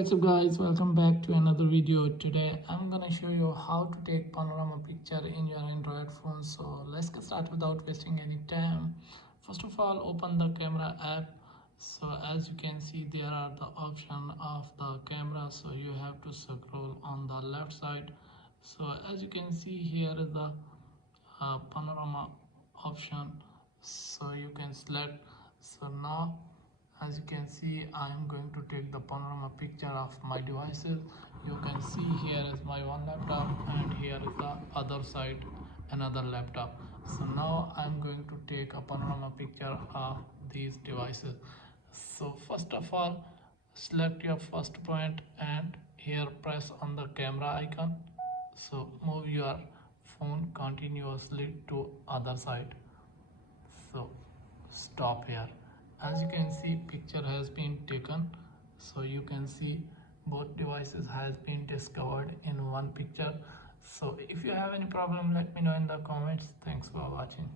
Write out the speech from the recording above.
what's up guys, welcome back to another video. Today I'm gonna show you how to take panorama picture in your Android phone. So let's get started without wasting any time. First of all, open the camera app. So as you can see, there are the option of the camera, so you have to scroll on the left side. So as you can see, here is the panorama option, so you can select. So now as you can see, I am going to take the panorama picture of my devices. You can see here is my one laptop and here is the other side another laptop. So now I am going to take a panorama picture of these devices. So first of all, select your first point and here press on the camera icon. So move your phone continuously to other side. So stop here. As you can see, picture has been taken. So you can see both devices has been discovered in one picture. So if you have any problem, let me know in the comments. Thanks for watching.